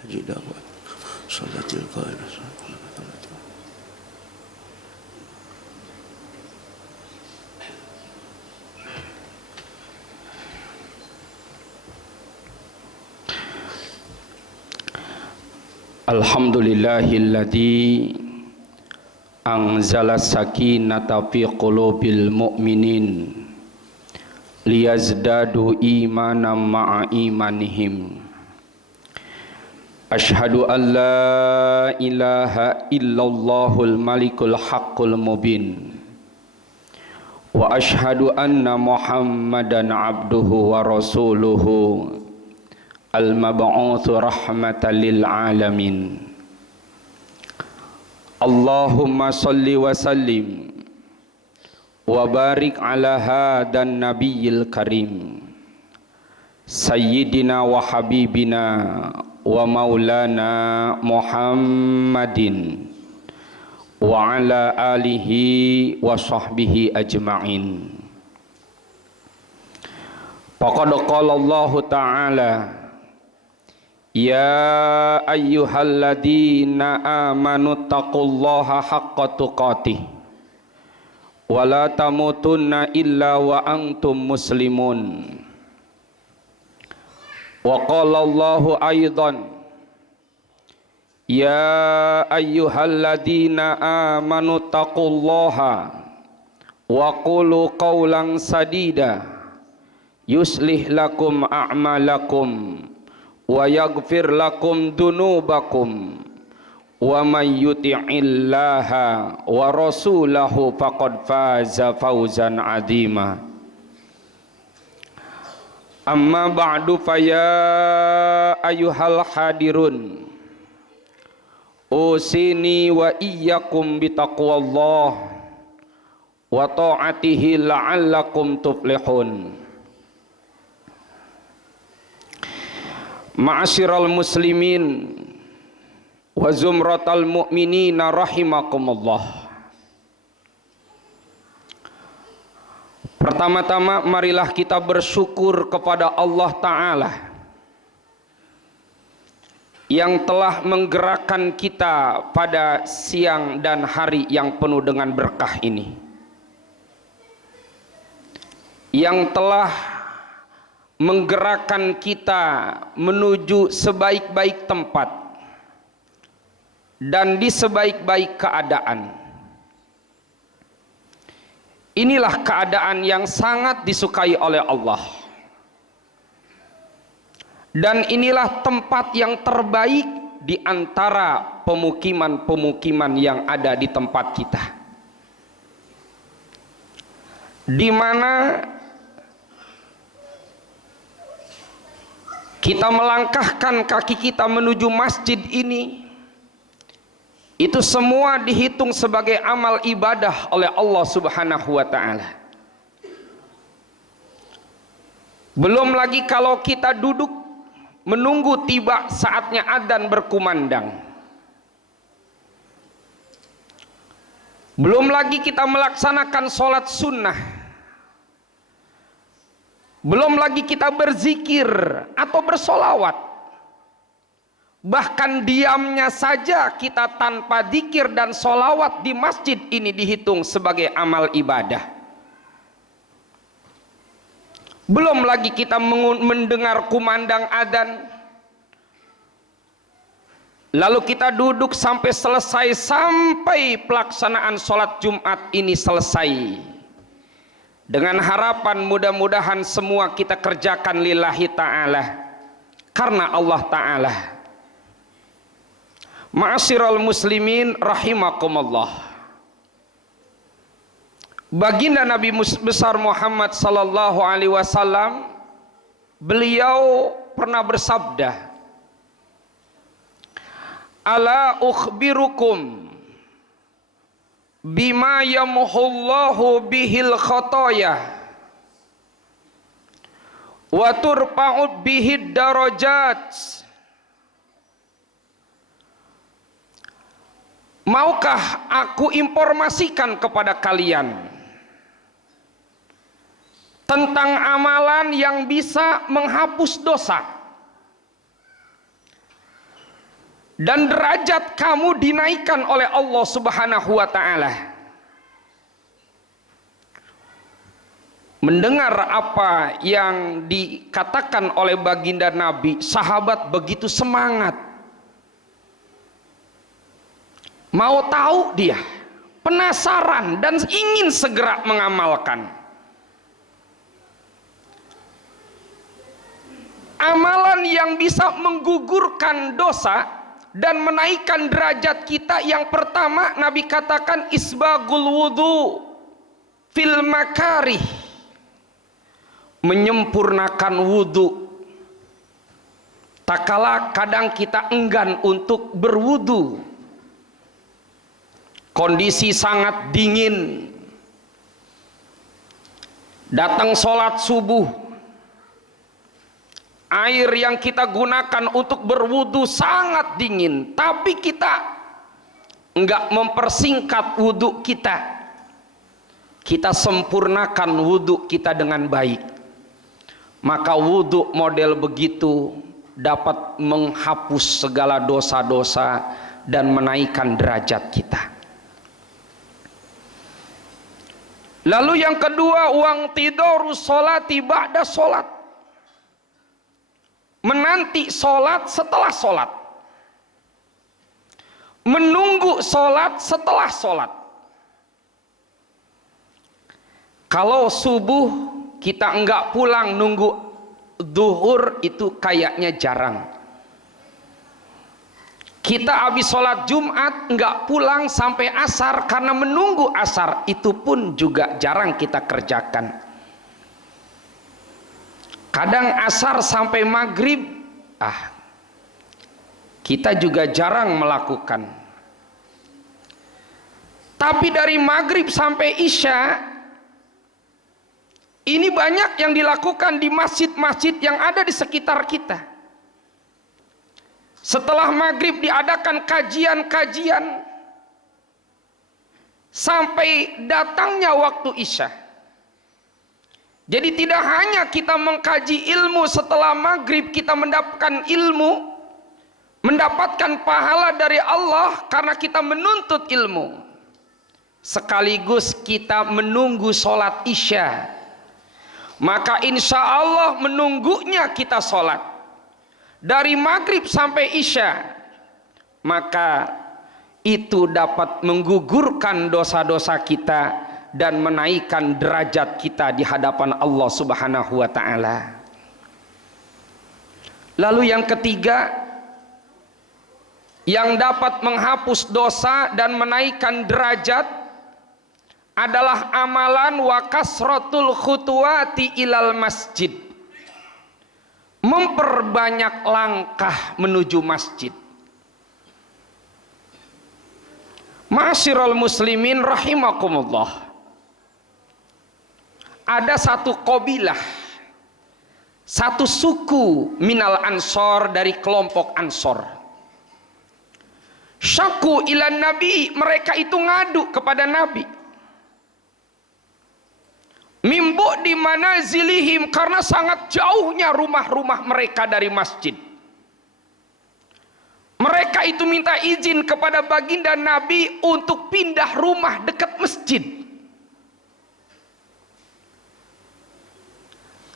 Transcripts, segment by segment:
haji dawat salatil qaidah. Alhamdulillahilladzi anzala sakinata fi qulubil mu'minin liyazdadu imanan ma'a imanihim. Ashhadu an la ilaha illallahul malikul haqqul mubin wa ashhadu anna muhammadan abduhu wa rasuluhu al-mab'utsu rahmatan lil alamin. Allahumma salli wa sallim wa barik ala hadan nabiyil karim sayyidina wa habibina wa maulana Muhammadin wa ala alihi wa sahbihi ajma'in. Faqad qala Allah ta'ala, ya ayyuhalladzina amanu taqullaha haqqa tuqatih wa la tamutunna illa wa antum muslimun. Wa qala Allahu aidan, ya ayyuhalladzina amanu taqullaha wa qulu qawlan sadida yuslih lakum a'malakum wa yaghfir lakum dunubakum wa may yuti'illaha wa rasulahu faqad faza fawzan 'azima. Amma ba'du faya ayyuhal hadirun usini wa iyyakum bitaqwallah wa ta'atihi la'allakum tuflihun. Ma'asyiral muslimin wa zumratal mu'minina rahimakumullah. Pertama-tama marilah kita bersyukur kepada Allah Ta'ala yang telah menggerakkan kita pada siang dan hari yang penuh dengan berkah ini, yang telah menggerakkan kita menuju sebaik-baik tempat dan di sebaik-baik keadaan. Inilah keadaan yang sangat disukai oleh Allah, dan inilah tempat yang terbaik di antara pemukiman-pemukiman yang ada di tempat kita, di mana kita melangkahkan kaki kita menuju masjid ini. Itu semua dihitung sebagai amal ibadah oleh Allah Subhanahu wa ta'ala. Belum lagi kalau kita duduk menunggu tiba saatnya adzan berkumandang. Belum lagi kita melaksanakan sholat sunnah. Belum lagi kita berzikir atau bersolawat. Bahkan diamnya saja kita tanpa zikir dan solawat di masjid ini dihitung sebagai amal ibadah. Belum lagi kita mendengar kumandang adzan, lalu kita duduk sampai selesai, sampai pelaksanaan sholat Jumat ini selesai, dengan harapan mudah-mudahan semua kita kerjakan lillahi ta'ala, karena Allah ta'ala. Ma'asyiral muslimin rahimakumullah. Baginda Nabi besar Muhammad sallallahu alaihi wasallam, beliau pernah bersabda, ala ukhbirukum bima yamhullahu bihil khotoya wa turfa'u bihid darajat. Maukah aku informasikan kepada kalian tentang amalan yang bisa menghapus dosa, dan derajat kamu dinaikkan oleh Allah Subhanahu wa taala. Mendengar apa yang dikatakan oleh baginda Nabi, sahabat begitu semangat. Mau tahu dia, penasaran dan ingin segera mengamalkan. Amalan yang bisa menggugurkan dosa dan menaikkan derajat kita, yang pertama Nabi katakan isbagul wudu fil makarih, menyempurnakan wudu. Tak kala kadang kita enggan untuk berwudu, kondisi sangat dingin, datang sholat subuh, air yang kita gunakan untuk berwudu sangat dingin, tapi kita enggak mempersingkat wudu kita. Kita sempurnakan wudu kita dengan baik. Maka wudu model begitu dapat menghapus segala dosa-dosa dan menaikkan derajat kita. Lalu yang kedua, uang tidur sholati ba'da sholat, menanti sholat setelah sholat, menunggu sholat setelah sholat. Kalau subuh kita enggak pulang nunggu zuhur, itu kayaknya jarang. Kita habis sholat Jumat enggak pulang sampai asar karena menunggu asar, itu pun juga jarang kita kerjakan. Kadang asar sampai maghrib, kita juga jarang melakukan. Tapi dari maghrib sampai isya, ini banyak yang dilakukan di masjid-masjid yang ada di sekitar kita. Setelah maghrib diadakan kajian-kajian sampai datangnya waktu isya. Jadi tidak hanya kita mengkaji ilmu setelah maghrib kita mendapatkan ilmu, mendapatkan pahala dari Allah karena kita menuntut ilmu, sekaligus kita menunggu sholat isya. Maka insya Allah menunggunya kita sholat dari maghrib sampai isya, maka itu dapat menggugurkan dosa-dosa kita dan menaikkan derajat kita di hadapan Allah Subhanahu wa taala. Lalu yang ketiga, yang dapat menghapus dosa dan menaikkan derajat adalah amalan wa kasratul khutuwati ilal masjid, memperbanyak langkah menuju masjid. Ma'asyiral muslimin rahimakumullah, ada satu qabilah, satu suku minal ansor, dari kelompok ansor. Syaku ilan nabi, mereka itu ngadu kepada nabi. Mimbu di manazilihim, karena sangat jauhnya rumah-rumah mereka dari masjid. Mereka itu minta izin kepada baginda Nabi untuk pindah rumah dekat masjid.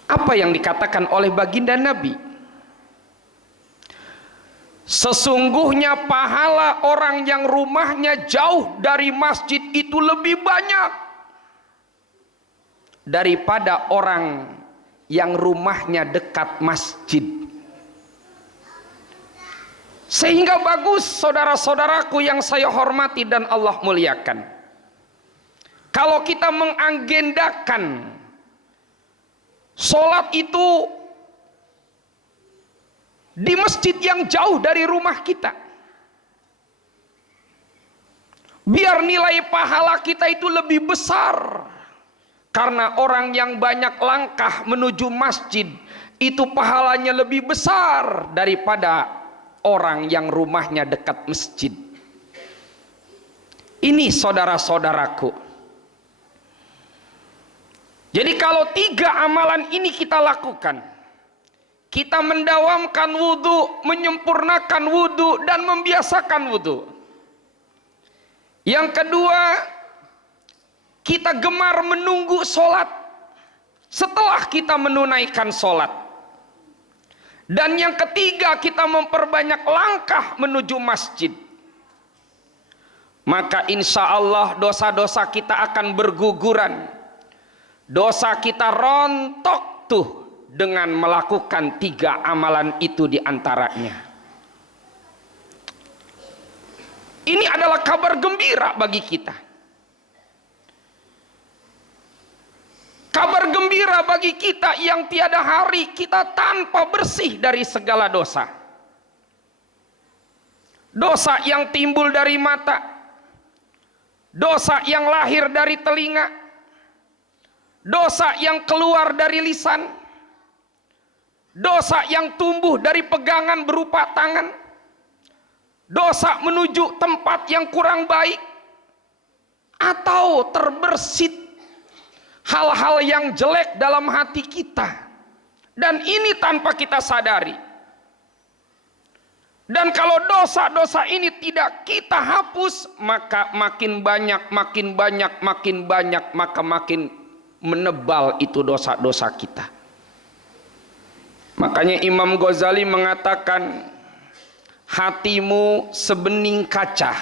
Apa yang dikatakan oleh baginda Nabi? Sesungguhnya pahala orang yang rumahnya jauh dari masjid itu lebih banyak daripada orang yang rumahnya dekat masjid. Sehingga bagus saudara-saudaraku yang saya hormati dan Allah muliakan, kalau kita mengagendakan sholat itu di masjid yang jauh dari rumah kita, biar nilai pahala kita itu lebih besar. Karena orang yang banyak langkah menuju masjid itu pahalanya lebih besar daripada orang yang rumahnya dekat masjid. Ini saudara-saudaraku. Jadi kalau 3 amalan ini kita lakukan, kita mendawamkan wudhu, menyempurnakan wudhu, dan membiasakan wudhu. Yang kedua, kita gemar menunggu sholat setelah kita menunaikan sholat. Dan yang ketiga, kita memperbanyak langkah menuju masjid. Maka insya Allah dosa-dosa kita akan berguguran. Dosa kita rontok tuh dengan melakukan 3 amalan itu diantaranya. Ini adalah kabar gembira bagi kita. Kabar gembira bagi kita yang tiada hari kita tanpa bersih dari segala dosa. Dosa yang timbul dari mata, dosa yang lahir dari telinga, dosa yang keluar dari lisan, dosa yang tumbuh dari pegangan berupa tangan, dosa menuju tempat yang kurang baik, atau terbersit hal-hal yang jelek dalam hati kita, dan ini tanpa kita sadari. Dan kalau dosa-dosa ini tidak kita hapus, maka makin banyak, maka makin menebal itu dosa-dosa kita. Makanya Imam Ghazali mengatakan, hatimu sebening kaca.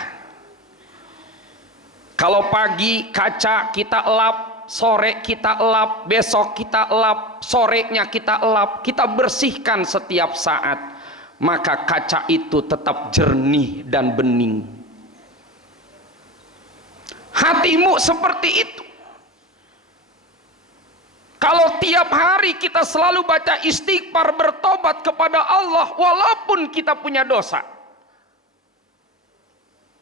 Kalau pagi kaca kita elap, sore kita elap, besok kita elap, sorenya kita elap, kita bersihkan setiap saat, maka kaca itu tetap jernih dan bening. Hatimu seperti itu. Kalau tiap hari kita selalu baca istighfar, bertobat kepada Allah walaupun kita punya dosa,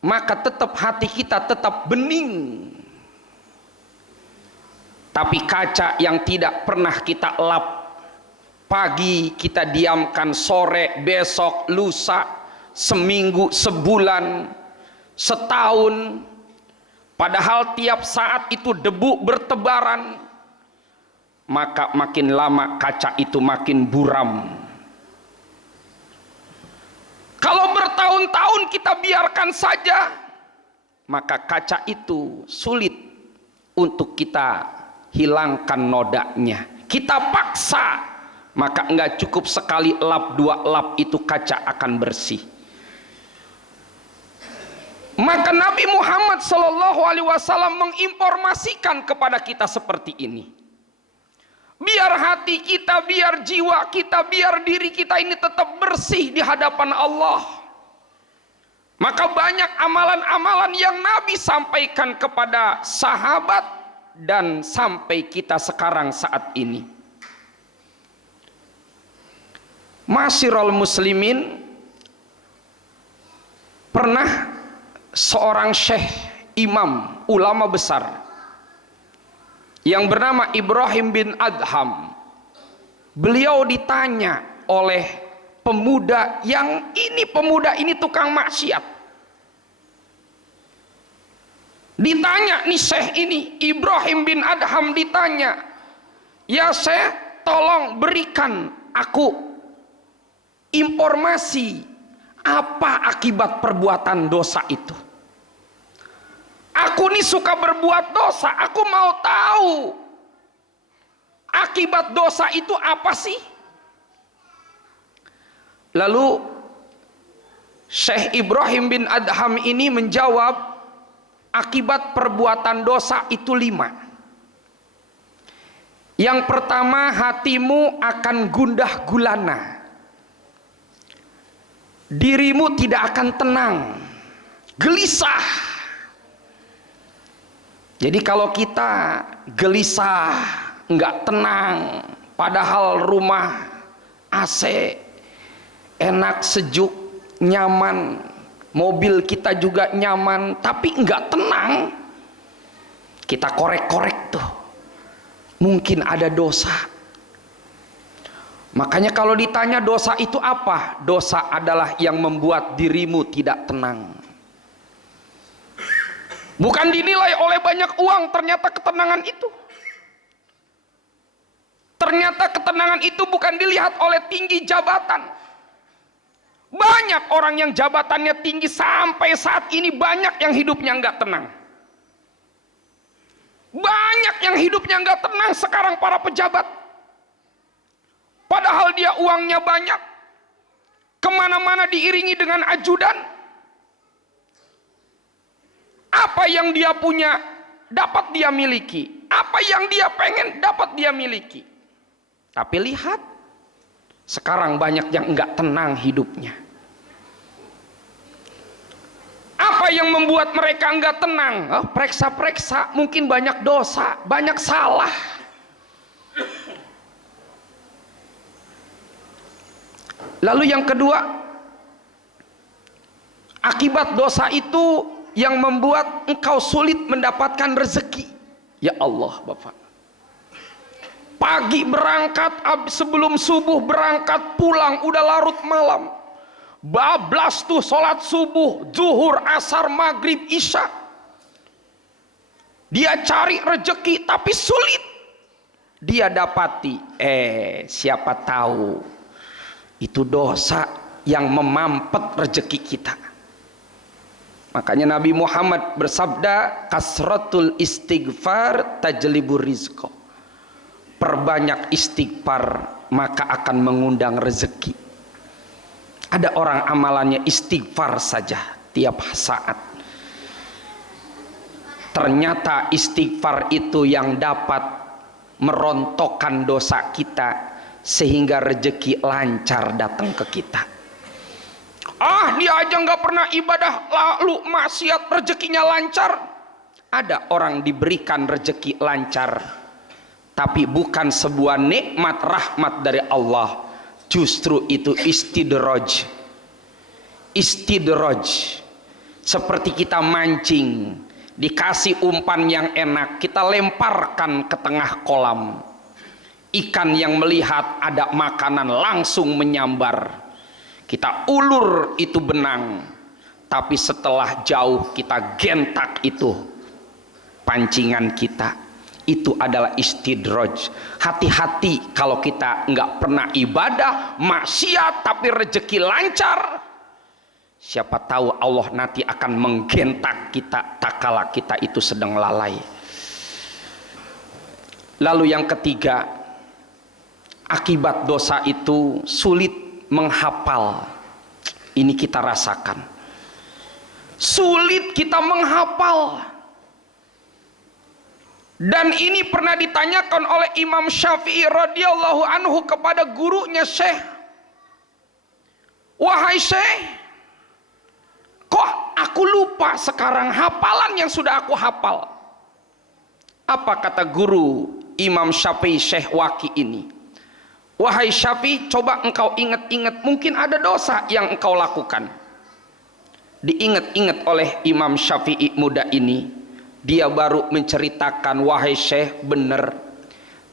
maka tetap hati kita tetap bening. Tapi kaca yang tidak pernah kita elap, pagi kita diamkan, sore, besok, lusa, seminggu, sebulan, setahun, padahal tiap saat itu debu bertebaran, maka makin lama kaca itu makin buram. Kalau bertahun-tahun kita biarkan saja, maka kaca itu sulit untuk kita hilangkan nodanya. Kita paksa, maka enggak cukup sekali lap, 2 lap itu kaca akan bersih. Maka Nabi Muhammad SAW menginformasikan kepada kita seperti ini. Biar hati kita, biar jiwa kita, biar diri kita ini tetap bersih di hadapan Allah, maka banyak amalan-amalan yang Nabi sampaikan kepada sahabat dan sampai kita sekarang saat ini. Masyiral muslimin, pernah seorang syekh imam ulama besar yang bernama Ibrahim bin Adham, beliau ditanya oleh pemuda yang ini tukang maksiat. Ditanya nih syekh ini, Ibrahim bin Adham ditanya, ya syekh, tolong berikan aku informasi apa akibat perbuatan dosa itu. Aku nih suka berbuat dosa, aku mau tahu akibat dosa itu apa sih? Lalu Syekh Ibrahim bin Adham ini menjawab, akibat perbuatan dosa itu 5. Yang pertama, hatimu akan gundah gulana, dirimu tidak akan tenang, gelisah. Jadi kalau kita gelisah, nggak tenang, padahal rumah AC enak, sejuk, nyaman, mobil kita juga nyaman, tapi nggak tenang, kita korek-korek tuh, mungkin ada dosa. Makanya kalau ditanya dosa itu apa? Dosa adalah yang membuat dirimu tidak tenang. Bukan dinilai oleh banyak uang, ternyata ketenangan itu. Ternyata ketenangan itu bukan dilihat oleh tinggi jabatan. Banyak orang yang jabatannya tinggi sampai saat ini banyak yang hidupnya nggak tenang. Banyak yang hidupnya nggak tenang sekarang para pejabat. Padahal dia uangnya banyak. Kemana-mana diiringi dengan ajudan. Apa yang dia punya dapat dia miliki. Apa yang dia pengen dapat dia miliki. Tapi lihat, sekarang banyak yang enggak tenang hidupnya. Apa yang membuat mereka enggak tenang? Periksa-periksa, mungkin banyak dosa, banyak salah. Lalu yang kedua, akibat dosa itu yang membuat engkau sulit mendapatkan rezeki. Ya Allah, Bapak. Pagi berangkat, sebelum subuh berangkat, pulang udah larut malam. Bablas tuh sholat subuh, zuhur, asar, maghrib, isya. Dia cari rezeki tapi sulit dia dapati. Siapa tahu itu dosa yang memampet rezeki kita. Makanya Nabi Muhammad bersabda, kasratul istighfar tajlibur rizqa. Perbanyak istighfar maka akan mengundang rezeki. Ada orang amalannya istighfar saja tiap saat. Ternyata istighfar itu yang dapat merontokkan dosa kita sehingga rezeki lancar datang ke kita. Dia aja nggak pernah ibadah lalu maksiat rezekinya lancar. Ada orang diberikan rezeki lancar tapi bukan sebuah nikmat rahmat dari Allah, justru itu istidraj. Istidraj seperti kita mancing, dikasih umpan yang enak, kita lemparkan ke tengah kolam. Ikan yang melihat ada makanan langsung menyambar. Kita ulur itu benang, tapi setelah jauh kita gentak itu pancingan kita. Itu adalah istidraj. Hati-hati kalau kita nggak pernah ibadah, maksiat tapi rezeki lancar. Siapa tahu Allah nanti akan menggentak kita tak kala kita itu sedang lalai. Lalu yang ketiga, akibat dosa itu sulit menghafal. Ini kita rasakan. Sulit kita menghafal. Dan ini pernah ditanyakan oleh Imam Syafi'i radhiyallahu anhu kepada gurunya Syekh. Wahai Syekh, kok aku lupa sekarang hafalan yang sudah aku hafal? Apa kata guru Imam Syafi'i Syekh Waki ini? Wahai Syafi'i, coba engkau ingat-ingat, mungkin ada dosa yang engkau lakukan. Diingat-ingat oleh Imam Syafi'i muda ini. Dia baru menceritakan, wahai Syekh, benar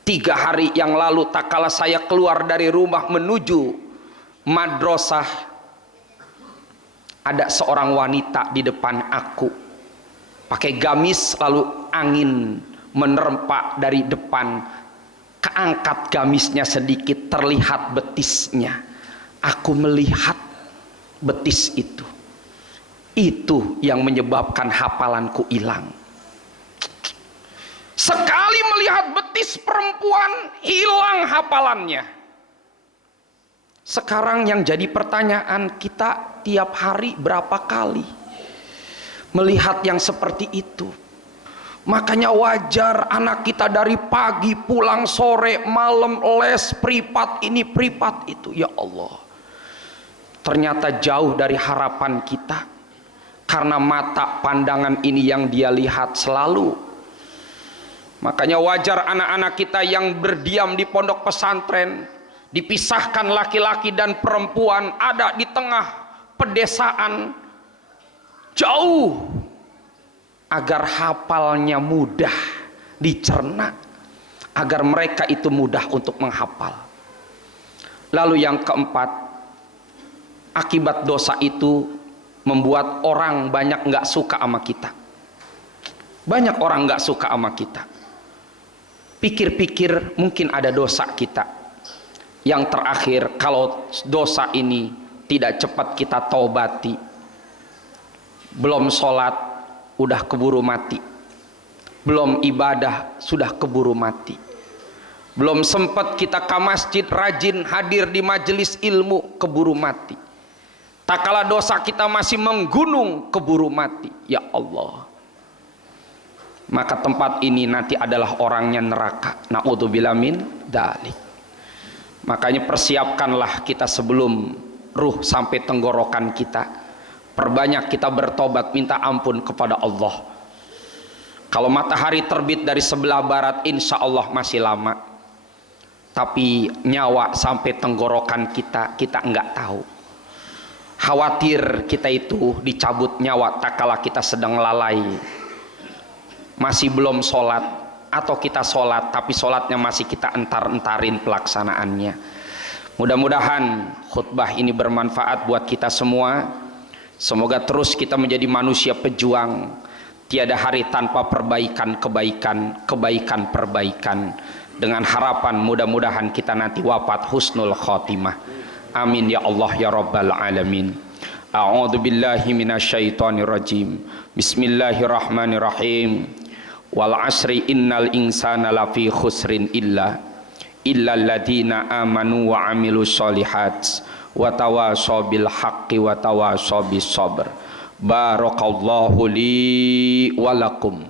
3 hari yang lalu tak kala saya keluar dari rumah menuju madrasah, ada seorang wanita di depan aku pakai gamis, lalu angin menerpa dari depan, keangkat gamisnya sedikit, terlihat betisnya. Aku melihat betis itu yang menyebabkan hafalanku hilang. Sekali melihat betis perempuan, hilang hafalannya. Sekarang yang jadi pertanyaan, kita tiap hari berapa kali melihat yang seperti itu? Makanya wajar anak kita dari pagi pulang sore malam les privat ini privat itu. Ya Allah, ternyata jauh dari harapan kita, karena mata pandangan ini yang dia lihat selalu. Makanya wajar anak-anak kita yang berdiam di pondok pesantren, dipisahkan laki-laki dan perempuan, ada di tengah pedesaan jauh, agar hafalnya mudah dicerna, agar mereka itu mudah untuk menghafal. Lalu yang keempat, akibat dosa itu membuat orang banyak nggak suka sama kita. Banyak orang nggak suka sama kita. Pikir-pikir, mungkin ada dosa kita. Yang terakhir, kalau dosa ini tidak cepat kita taubati, belum sholat udah keburu mati, belum ibadah sudah keburu mati, belum sempat kita ke masjid rajin hadir di majelis ilmu, keburu mati. Tak kala dosa kita masih menggunung, keburu mati. Ya Allah, maka tempat ini nanti adalah orangnya neraka. Na'udzubillah min dzalik. Makanya persiapkanlah kita sebelum ruh sampai tenggorokan kita. Perbanyak kita bertobat, minta ampun kepada Allah. Kalau matahari terbit dari sebelah barat, insya Allah masih lama. Tapi nyawa sampai tenggorokan kita, kita enggak tahu. Khawatir kita itu dicabut nyawa tak kala kita sedang lalai, masih belum sholat, atau kita sholat tapi sholatnya masih kita entar-entarin pelaksanaannya. Mudah-mudahan khutbah ini bermanfaat buat kita semua. Semoga terus kita menjadi manusia pejuang. Tiada hari tanpa kebaikan perbaikan. Dengan harapan mudah-mudahan kita nanti wafat husnul khotimah. Amin ya Allah ya Rabbal alamin. A'udzu billahi minasyaitonir rajim. Bismillahirrahmanirrahim. Wal asri innal insana lafi khusrin illa alladziina amanu wa amilus sholihat wa tawashaw bil haqqi wa tawashaw bis sabr. Barakallahu li wa lakum.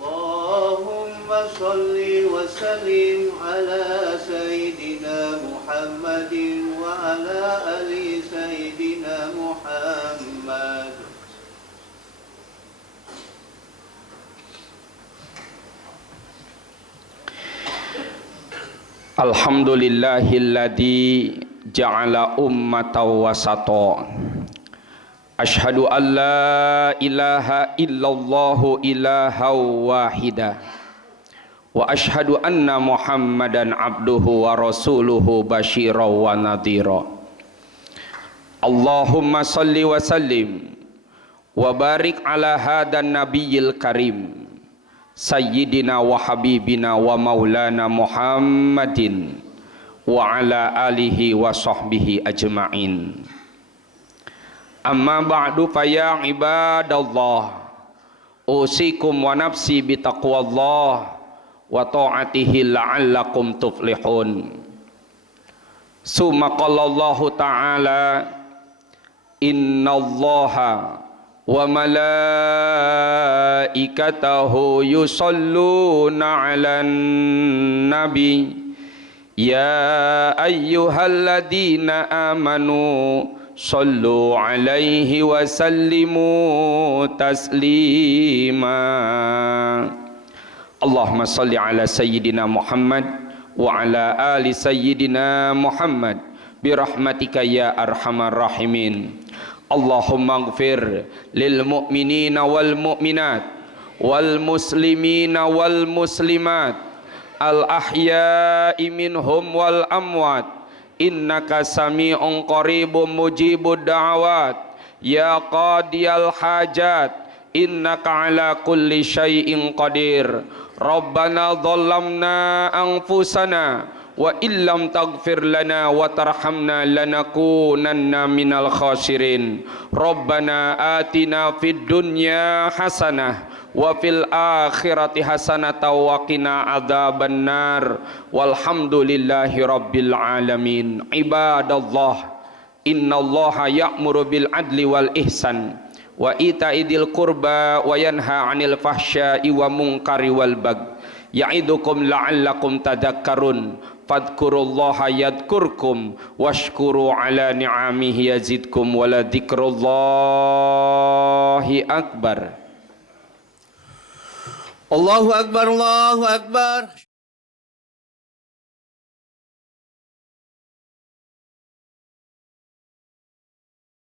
Allahumma shalli wa sallim ala sayyidina Muhammadin wa ala ali sayyidina Muhammad. Alhamdulillahilladzi ja'ala ummatan wasata. Asyhadu an la ilaha illallahu ilaha wahida. Wa asyhadu anna Muhammadan abduhu wa rasuluhu basyiran wa nadhira. Allahumma salli wa sallim wa barik ala hadan nabiyil karim Sayyidina wa habibina wa maulana Muhammadin wa ala alihi wa sahbihi ajma'in. Amma ba'du fa ya ibadallah, usikum wa nafsi bitaqwallah wa ta'atihi la'allakum tuflihun. Summa qala Allah ta'ala, innallaha wa malaikatahu yusalluna 'alan nabi ya ayyuhalladzina amanu sallu 'alaihi wa sallimu taslima. Allahumma salli ala sayyidina Muhammad wa ala ali sayyidina Muhammad birahmatika ya arhamar rahimin. Allahumma ighfir lil mu'minina wal mu'minat wal muslimina wal muslimat al ahya'i minhum wal amwat innaka sami'un qaribun mujibud da'awat ya qadiyal hajat innaka ala kulli syai'in qadir. Rabbana dhallamna anfusana wa illam taghfir lana wa tarhamna lanakunanna minal khasirin. Rabbana atina fid dunya hasanah wa fil akhirati hasanatan wa qina adzabannar. Walhamdulillahi rabbil alamin. Ibadallah, innallaha ya'muru bil adli wal ihsan wa itaidil qurba wa yanha 'anil fahsya'i wa munkari wal bagh. Ya'idukum la'allakum tadhakkarun. Fadhkurullaha yadhkurkum washkuru ala ni'amihi yazidkum wala dzikrullahi akbar. Allahu akbar, Allahu akbar.